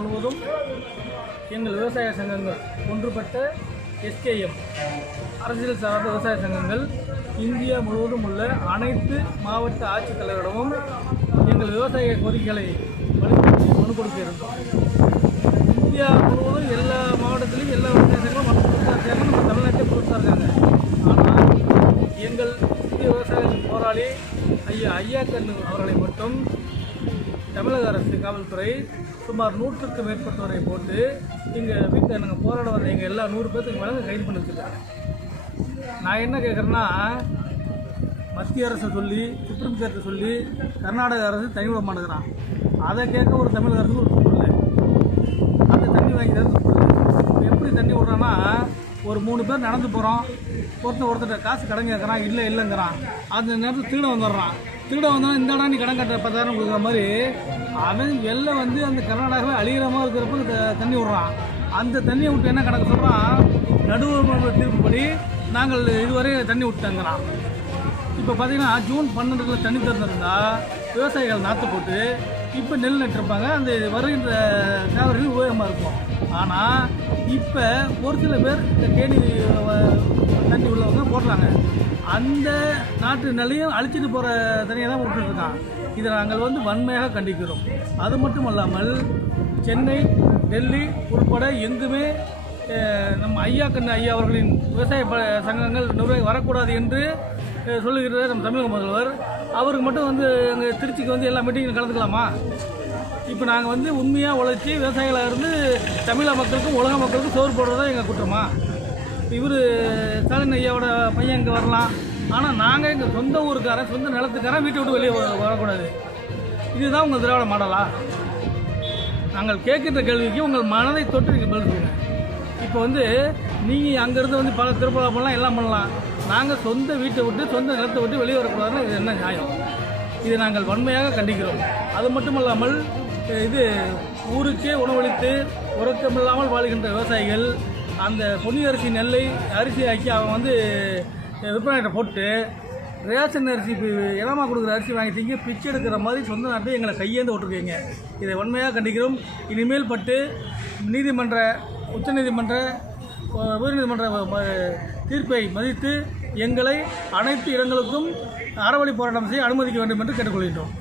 முழுவதும் எங்கள் விவசாய சங்கங்கள் ஒன்றுபட்ட SKM அரசியல் சார்ந்த விவசாய சங்கங்கள் இந்தியா முழுவதும் உள்ள அனைத்து மாவட்ட ஆட்சித்தலைவரிடமும் எங்கள் விவசாய கோரிக்கைகளை வலியுறுத்தி மனு கொடுக்க இருந்தோம். இந்தியா முழுவதும் எல்லா மாவட்டத்திலையும் எல்லா விவசாய சங்கங்களும் மனு கொடுத்தாருக்காங்க. நம்ம தமிழ்நாட்டை கொடுத்தாருக்காங்க. ஆனால் எங்கள் இந்திய விவசாயிகள் போராளி ஐயா கண்ணு அவர்களை மட்டும் தமிழக அரசு காவல்துறை சுமார் 100க்கும் மேற்பட்டவரை போட்டு எங்கள் வீட்டில் நாங்கள் போராட வந்த எங்கள் எல்லா 100 பேர்த்துக்கு மேலே கைது பண்ணி வச்சுருக்காங்க. நான் என்ன கேட்குறேன்னா, மத்திய அரசை சொல்லி சுப்ரீம் கோர்ட்டை சொல்லி கர்நாடக அரசு தண்ணி விட மாட்டேங்கிறான். அதை கேட்க ஒரு தமிழக அரசு ஒரு துப்பு இல்லை. அந்த தண்ணி வாங்கி தான் துப்பு இல்லை. எப்படி தண்ணி விட்றான்னா, ஒரு 3 பேர் நடந்து போகிறோம், ஒருத்தர்கிட்ட காசு கடன் கேட்குறான், இல்லைங்கிறான். அந்த நேரத்தில் திருட வந்துடுறான். திருட வந்தாலும் இந்த இடம் நீ கடன் கட்டுற 10,000 கொடுக்குற மாதிரி அவன் வெளில வந்து அந்த கர்நாடகாவில் அழிகிற மாதிரி இருக்கிறப்ப தண்ணி விட்றான். அந்த தண்ணியை விட்டு என்ன கணக்கு சொல்கிறான், நடுவர் தீர்ப்புப்படி நாங்கள் இதுவரை தண்ணி விட்டாங்கிறான். இப்போ பார்த்தீங்கன்னா ஜூன் 12 தண்ணி திறந்திருந்தால் விவசாயிகள் நாற்று போட்டு இப்போ நெல் நட்டிருப்பாங்க. அந்த வருகின்ற காவிரி உபயோகமாக இருக்கும். ஆனால் இப்போ ஒரு சில பேர் இந்த கேணி தண்ணி உள்ளவங்க போடுறாங்க. அந்த நாட்டு நெல்லையும் அழிச்சிட்டு போகிற தண்ணியை தான் விட்டுருக்கான். இதை நாங்கள் வன்மையாக கண்டிக்கிறோம். அது மட்டும் அல்லாமல் சென்னை, டெல்லி உட்பட எங்குமே நம்ம ஐயா கண்ணு ஐயா அவர்களின் விவசாய சங்கங்கள் நிர்வாகி வரக்கூடாது என்று சொல்லுகிற நம்ம தமிழக முதல்வர் அவருக்கு மட்டும் எங்கள் திருச்சிக்கு எல்லா மீட்டிங்கிலும் கலந்துக்கலாமா? இப்போ நாங்கள் உண்மையாக உழைச்சி விவசாயிகளாக இருந்து தமிழக மக்களுக்கும் உலக மக்களுக்கும் சோறு போடுறது தான் எங்கள் குற்றமா? இவர் ஸ்டாலின் ஐயாவோட பையன் இங்கே வரலாம், ஆனால் நாங்கள் எங்கள் சொந்த ஊருக்காரன் சொந்த நிலத்துக்காரன் வீட்டை விட்டு வெளியே வரக்கூடாது. இதுதான் உங்கள் திராவிட மாடலா? நாங்கள் கேட்கின்ற கேள்விக்கு உங்கள் மனதை தொட்டு நீங்கள் பதில் சொல்லுங்கள். இப்போ நீங்கள் அங்கேருந்து பல திருப்பலா பண்ணலாம், எல்லாம் பண்ணலாம். நாங்கள் சொந்த வீட்டை விட்டு சொந்த நிலத்தை விட்டு வெளியே வரக்கூடாதுன்னா இது என்ன நியாயம்? இதை நாங்கள் வன்மையாக கண்டிக்கிறோம். அது மட்டும் இல்லாமல் இது ஊருக்கே உணவளித்து உறக்கமில்லாமல் வாழ்கின்ற விவசாயிகள் அந்த பொன்னி அரிசி நெல்லை அரிசி ஆக்கி அவன் விற்பனையிட்ட போட்டு ரேஷன் அரிசி இடமா கொடுக்குற அரிசி வாங்கி திங்க பிச்சை எடுக்கிற மாதிரி சொந்த நாட்டை எங்களை கையேந்து விட்டுருக்கீங்க. இதை வன்மையாக கண்டிக்கிறோம். இனிமேல் பட்டு நீதிமன்ற உச்சநீதிமன்ற உயர்நீதிமன்ற தீர்ப்பை மதித்து எங்களை அனைத்து இடங்களுக்கும் அறவழி போராட்டம் செய்ய அனுமதிக்க வேண்டும் என்று கேட்டுக்கொள்கின்றோம்.